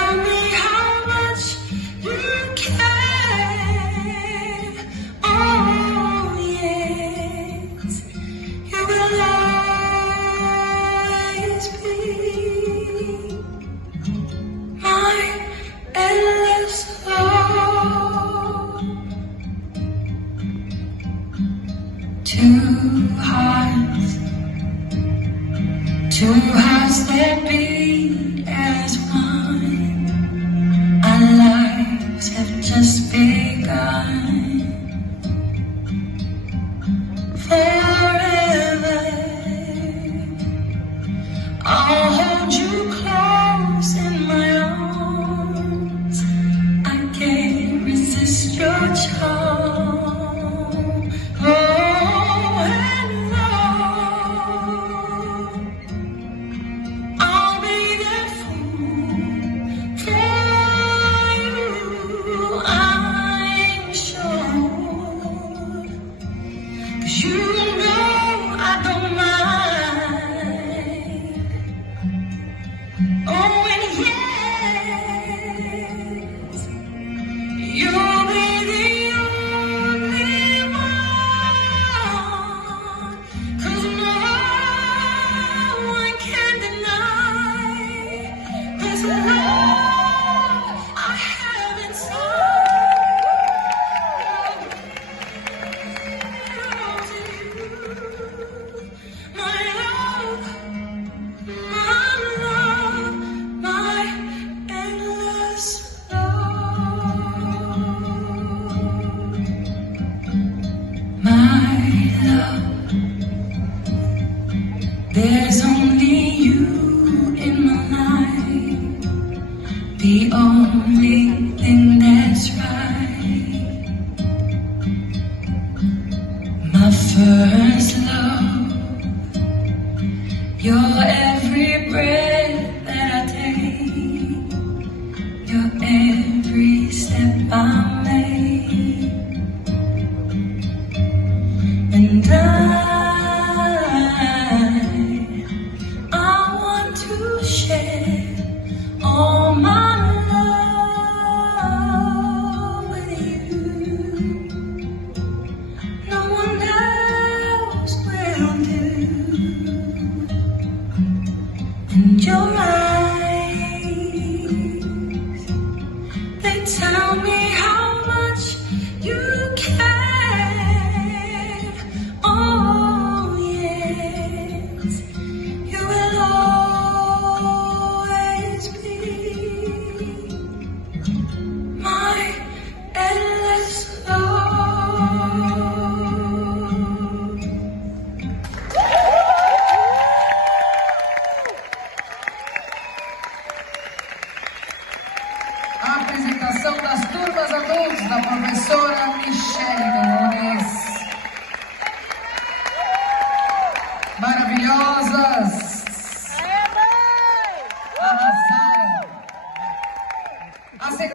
tell me how much you care. Oh yes, you will always be my endless love. Two hearts that beat as one. Our lives have just begun. Forever, I'll hold you close in my arms. I can't resist your charm. Oh, and love, I'll be that fool for you. I'm sure, 'cause you know I don't mind. Oh, and yes, you'll be the only one, 'cause no one can deny this love I have inside. My love, my endless love. My love, there's only you in my life, the only thing that's right. My first love, your every breath that I take, your every step I make, and I want to share all my love with you. No one else will do. And your eyes, they tell me how much you care. Oh yes, you will always be my endless love. A apresentação das turmas adultas da professora Michele Nunes. Maravilhosas!